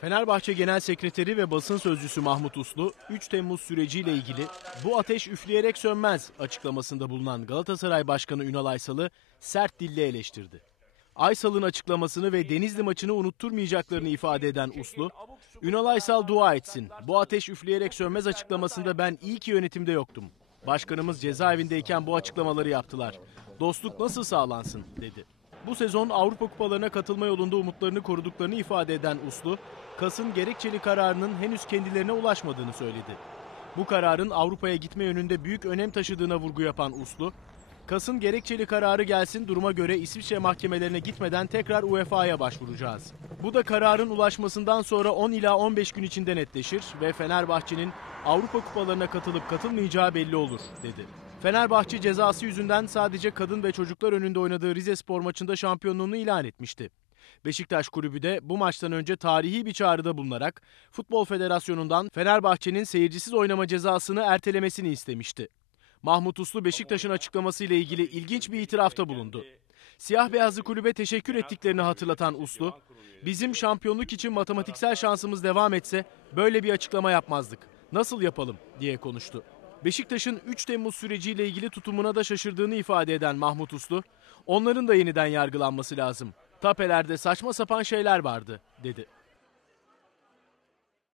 Fenerbahçe Genel Sekreteri ve basın sözcüsü Mahmut Uslu, 3 Temmuz süreciyle ilgili bu ateş üfleyerek sönmez açıklamasında bulunan Galatasaray Başkanı Ünal Aysal'ı sert dille eleştirdi. Aysal'ın açıklamasını ve Denizli maçını unutturmayacaklarını ifade eden Uslu, Ünal Aysal dua etsin. Bu ateş üfleyerek sönmez açıklamasında ben iyi ki yönetimde yoktum. Başkanımız cezaevindeyken bu açıklamaları yaptılar. Dostluk nasıl sağlansın dedi. Bu sezon Avrupa Kupalarına katılma yolunda umutlarını koruduklarını ifade eden Uslu, Kas'ın gerekçeli kararının henüz kendilerine ulaşmadığını söyledi. Bu kararın Avrupa'ya gitme yönünde büyük önem taşıdığına vurgu yapan Uslu, Kas'ın gerekçeli kararı gelsin duruma göre İsviçre mahkemelerine gitmeden tekrar UEFA'ya başvuracağız. Bu da kararın ulaşmasından sonra 10 ila 15 gün içinde netleşir ve Fenerbahçe'nin Avrupa kupalarına katılıp katılmayacağı belli olur, dedi. Fenerbahçe cezası yüzünden sadece kadın ve çocuklar önünde oynadığı Rize Spor maçında şampiyonluğunu ilan etmişti. Beşiktaş kulübü de bu maçtan önce tarihi bir çağrıda bulunarak Futbol Federasyonu'ndan Fenerbahçe'nin seyircisiz oynama cezasını ertelemesini istemişti. Mahmut Uslu Beşiktaş'ın açıklamasıyla ilgili ilginç bir itirafta bulundu. Siyah beyazlı kulübe teşekkür ettiklerini hatırlatan Uslu, bizim şampiyonluk için matematiksel şansımız devam etse böyle bir açıklama yapmazdık. Nasıl yapalım diye konuştu. Beşiktaş'ın 3 Temmuz süreciyle ilgili tutumuna da şaşırdığını ifade eden Mahmut Uslu, onların da yeniden yargılanması lazım. Tapelerde saçma sapan şeyler vardı, dedi.